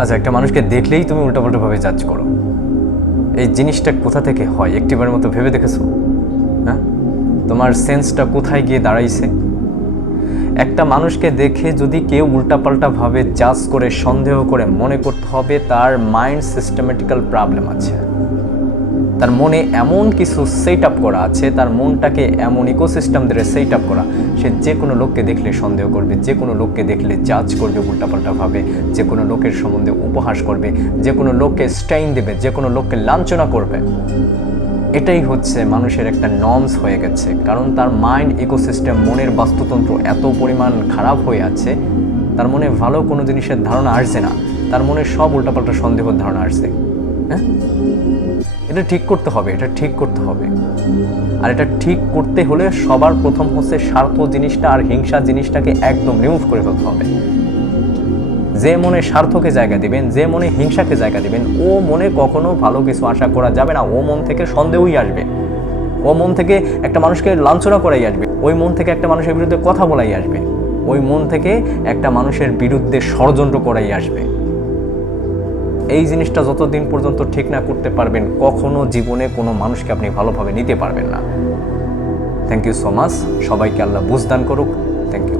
আচ্ছা, একটা মানুষকে দেখলেই তুমি উল্টাপাল্টাভাবে জাজ করো, এই জিনিসটা কোথা থেকে হয় একটিবারের মতো ভেবে দেখেছো? হ্যাঁ, তোমার সেন্সটা কোথায় গিয়ে দাঁড়াইছে? একটা মানুষকে দেখে যদি কেউ উল্টাপাল্টাভাবে জাজ করে, সন্দেহ করে, মনে করতে হবে তার মাইন্ড সিস্টেমেটিক্যাল প্রবলেম আছে, তার মনে এমন কিছু সেট আপ করা আছে, তার মনটাকে এমন ইকোসিস্টেম ধরে সেট আপ করা, সে যে কোনো লোককে দেখলে সন্দেহ করবে, যে কোনো লোককে দেখলে জাজ করবে উল্টাপাল্টাভাবে, যে কোনো লোকের সম্বন্ধে উপহাস করবে, যে কোনো লোককে স্টাইন দেবে, যে কোনো লোককে লাঞ্ছনা করবে। এটাই হচ্ছে মানুষের একটা নর্মস হয়ে গেছে, কারণ তার মাইন্ড ইকোসিস্টেম, মনের বাস্তুতন্ত্র এত পরিমাণ খারাপ হয়ে আছে, তার মনে ভালো কোনো জিনিসের ধারণা আসছে না, তার মনে সব উল্টাপাল্টা সন্দেহের ধারণা আসছে। হ্যাঁ, এটা ঠিক করতে হবে, এটা ঠিক করতে হবে। আর এটা ঠিক করতে হলে সবার প্রথম হচ্ছে স্বার্থ জিনিসটা আর হিংসা জিনিসটাকে একদম রিমুভ করে ফেলতে হবে। যে মনে স্বার্থকে জায়গা দিবেন, যে মনে হিংসাকে জায়গা দিবেন, ও মনে কখনো ভালো কিছু আশা করা যাবে না। ও মন থেকে সন্দেহই আসবে, ও মন থেকে একটা মানুষকে লাঞ্ছনা করাই আসবে, ওই মন থেকে একটা মানুষের বিরুদ্ধে কথা বলাই আসবে, ওই মন থেকে একটা মানুষের বিরুদ্ধে ষড়যন্ত্র করাই আসবে। এই জিনিসটা যতদিন পর্যন্ত ঠিক না করতে পারবেন, কখনো জীবনে কোনো মানুষকে আপনি ভালোভাবে নিতে পারবেন না। Thank you so much. সবাইকে আল্লাহ বুঝদান করুক। Thank you.